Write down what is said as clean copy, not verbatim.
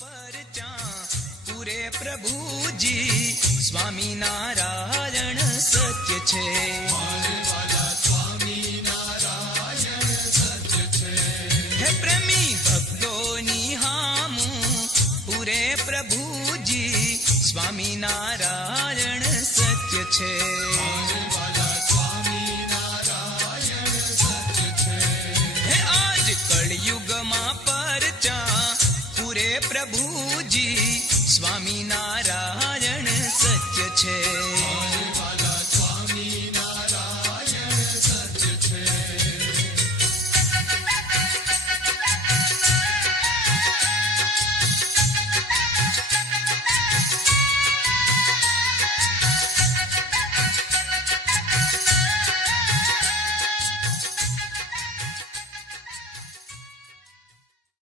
પરચા પૂરે પ્રભુજી સ્વામિનારાયણ સત્ય છે. હે પ્રેમી ભક્તોની હામું પૂરે પ્રભુજી સ્વામિનારાયણ સત્ય છે. હે આજ કળયુગમાં પરચા પૂરે પ્રભુજી સ્વામિનારાયણ સત્ય છે.